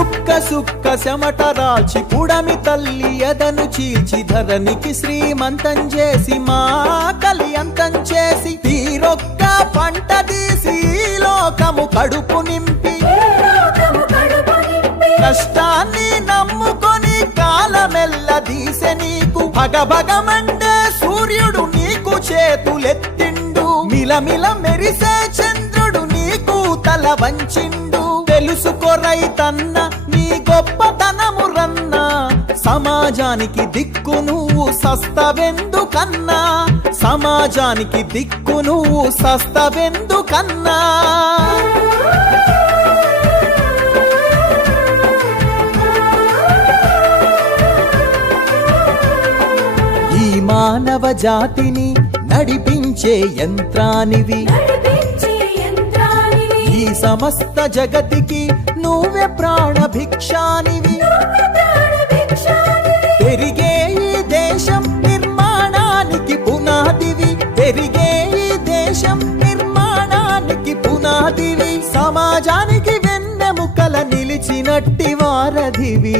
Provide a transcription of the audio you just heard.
సుక్క సుక్క చెమట రాల్చి పుడమి తల్లి ఎదను చీల్చి ధరణికి శ్రీమంతం చేసి మా కలియంతం చేసి తీరొక్క పంట తీసి లోకము కడుపు నింపి కష్టాన్ని నమ్ముకొని కాలమెల్ల దీసె నీకు భగభగమండే సూర్యుడు నీకు చేతులెత్తిండు మిలమిల మెరిసే చంద్రుడు నీకు తల వంచిండు తెలుసుకో రైతన్న నీ గొప్పతనము రన్నా సమాజానికి దిక్కు నువ్వు సస్తవెందుకన్నా సమాజానికి దిక్కు నువ్వు సస్తవెందుకన్నా ఈ మానవ జాతిని నడిపించే యంత్రానివి ఈ సమస్త జగతికి నువ్వే ప్రాణభిక్షానివి పెరిగే ఈ దేశం నిర్మాణానికి పునాదివి పెరిగే ఈ దేశం నిర్మాణానికి పునాదివి సమాజానికి వెన్నెముకల నిలిచినట్టి వారధివి